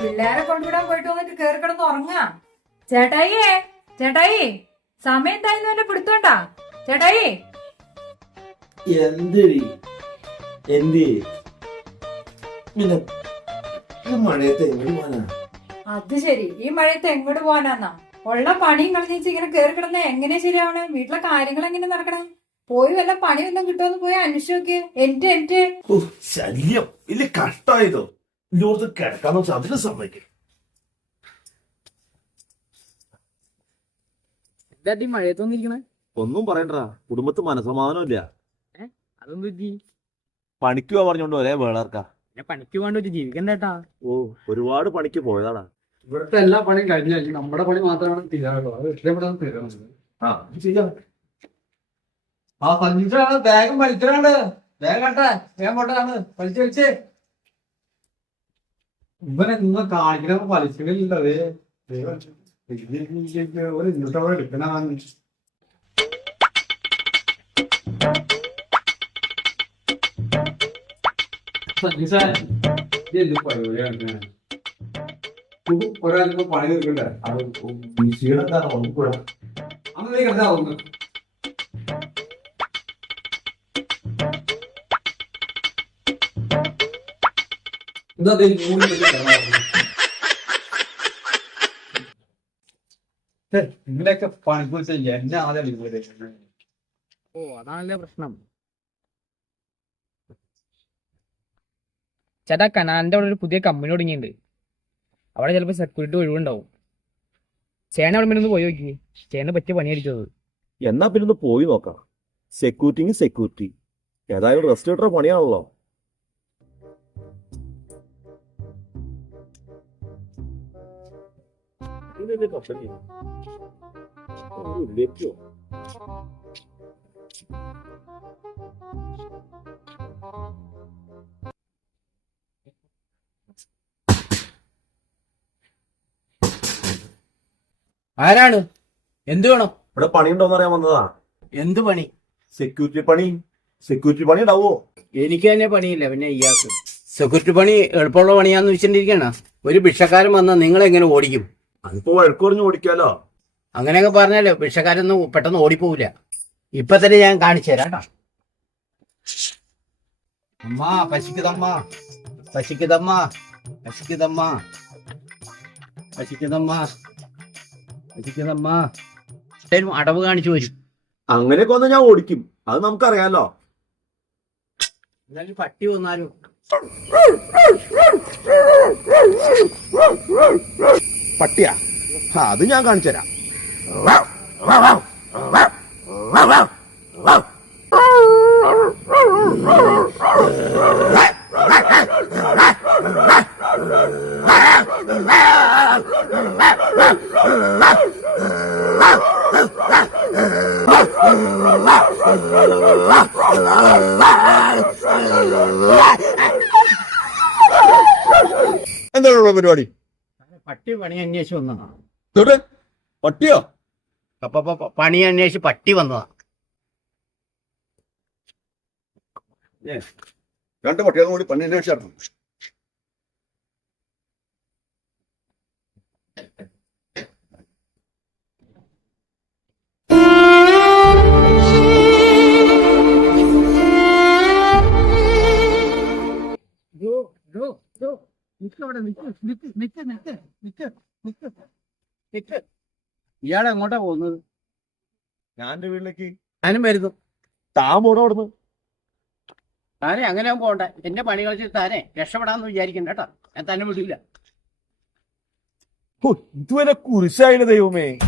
എന്നിട്ട് കേറി കിടന്ന് ഉറങ്ങാ. ചേട്ടായിയേ ചേട്ടായി സമയം എന്തായാലും എന്നെ പിടുത്തോണ്ടാ ചേട്ടായി. എന്തെടി എന്തി പിന്നെ ഈ മഴയത്ത് എങ്ങനെ പോകാനാ? അത് ശരി. ഈ മഴയത്ത് എങ്ങോട്ട് പോകാനാന്നാ? ഉള്ള പണിയും കളഞ്ഞിച്ച് ഇങ്ങനെ കേറി കിടന്ന എങ്ങനെ ശരിയാവണേ? വീട്ടിലെ കാര്യങ്ങൾ എങ്ങനെ നടക്കണേ? പോയി വല്ല പണി വല്ലതും കിട്ടുമെന്ന് പോയി അന്വേഷിച്ചു നോക്കിയേ എന്റെ എന്റെ ശല്യം. ഇല്ല കഷ്ടായതോ. ഇല്ലോടത്ത് കിടക്കാന്ന് വെച്ചാൽ അതിന് സമ്മതിക്കും എന്താ ഈ മഴയത്തൊന്നിരിക്കണേ ഒന്നും പറയണ്ടാ കുടുംബത്ത് മനസമാധാനമില്ല അതൊന്നും പറ്റി പണിക്ക് പോവാ പറഞ്ഞോണ്ട് ഒരേ വേളർക്കാ. ഞാൻ പണിക്ക് പോകാണ്ട് ഒരു ജീവിക്കണ്ടേട്ടാ ഓ ഒരുപാട് പണിക്ക് പോയതാടാ. ഇവിടുത്തെ എല്ലാ പണിയും കഴിഞ്ഞു നമ്മുടെ പണി മാത്രമാണ് തീരാറുള്ളൂ അത് എത്രയും പെട്ടെന്ന് തീരണം ആ ചെയ്യാം. ആ സഞ്ജിച്ചാണ് വേഗം വലിച്ചിടാണ്ട് വേഗം കണ്ടേ. വേഗം കൊണ്ടാണ് വലിച്ചു വലിച്ച്. ഇവൻ സഞ്ജിസാ ഒരാൾക്ക് പണി തീർക്കണ്ടേ അത് ക്ഷീണത്താണ് ഒന്നുകൂടെ അന്ന് നീ കണ്ടാ ഒന്ന് എന്താ ദേ ഛെ, നിങ്ങളെയൊക്കെ പണിക്ക് വെച്ചാൽ എന്നെ ആദ്യം ഓ അതാണല്ലേ പ്രശ്നം ചേട്ടാ കനാലിന്റെ അവിടെ ഒരു പുതിയ കമ്പനി തുടങ്ങിയിട്ടുണ്ട്. അവിടെ ചിലപ്പോൾ സെക്യൂരിറ്റി ഒഴിവുണ്ടാവും. ചേന അവിടെ ഒന്ന് പോയി നോക്കി ചേന പറ്റിയ പണിയായിരിക്കും അത് എന്നാ പിന്നെ ഒന്ന് പോയി നോക്കാം. സെക്യൂരിറ്റിങ് സെക്യൂരിറ്റി ഏതായാലും റെസ്റ്റ് കിട്ടുന്ന പണിയാണല്ലോ. ആരാണ്? എന്ത് വേണം? ഇവിടെ പണിയുണ്ടോന്ന് അറിയാൻ വന്നതാ. എന്ത് പണി? സെക്യൂരിറ്റി പണി. സെക്യൂരിറ്റി പണി ഉണ്ടാവോ എനിക്ക് തന്നെ പണിയില്ല പിന്നെ ഇയാൾക്ക്. സെക്യൂരിറ്റി പണി എളുപ്പമുള്ള പണിയാന്ന് വെച്ചിട്ടിരിക്കണ ഒരു ഭിക്ഷക്കാരൻ വന്നാൽ നിങ്ങൾ എങ്ങനെ ഓടിക്കും? അതിപ്പോ വഴക്കുറഞ്ഞു ഓടിക്കാലോ? അങ്ങനെയൊക്കെ പറഞ്ഞാലോ ഭിക്ഷക്കാരൊന്നും പെട്ടെന്ന് ഓടിപ്പോവില്ല ഇപ്പൊ തന്നെ ഞാൻ കാണിച്ചു തരാം. അമ്മ പശിക്കുതമ്മ പശിക്കുതമ്മ പശിക്കുതമ്മ പശിക്കുതമ്മ പശിക്കുതമ്മ. അടവ് കാണിച്ചു വരും അങ്ങനെയൊക്കെ വന്ന് ഞാൻ ഓടിക്കും. അത് നമുക്കറിയാലോ. എന്നാലും പട്ടി വന്നാലും പട്ടിയാ ആ, അത് ഞാൻ കാണിച്ചു തരാം. എന്താണ് പരിപാടി? പട്ടി പണി അന്വേഷിച്ചു വന്നതാ. പട്ടിയോ? അപ്പൊ പണി അന്വേഷിച്ച് പട്ടി വന്നതാ. രണ്ട് പട്ടികളും കൂടി പണി അന്വേഷിച്ചായിരുന്നു. ഇയാൾ എങ്ങോട്ടാ പോകുന്നത്? ഞാൻ എന്റെ വീട്ടിലേക്ക്. ഞാനും വരുന്നു. താൻ പോണോ അവിടുന്ന്? താനെ അങ്ങനെ പോകണ്ട എന്റെ പണി കളിച്ച് താനെ രക്ഷപ്പെടാന്ന് വിചാരിക്കണ്ട കേട്ടോ. ഞാൻ തന്നെ വിടില്ല ഇതുവരെ കുരിശായില്ല ദൈവമേ?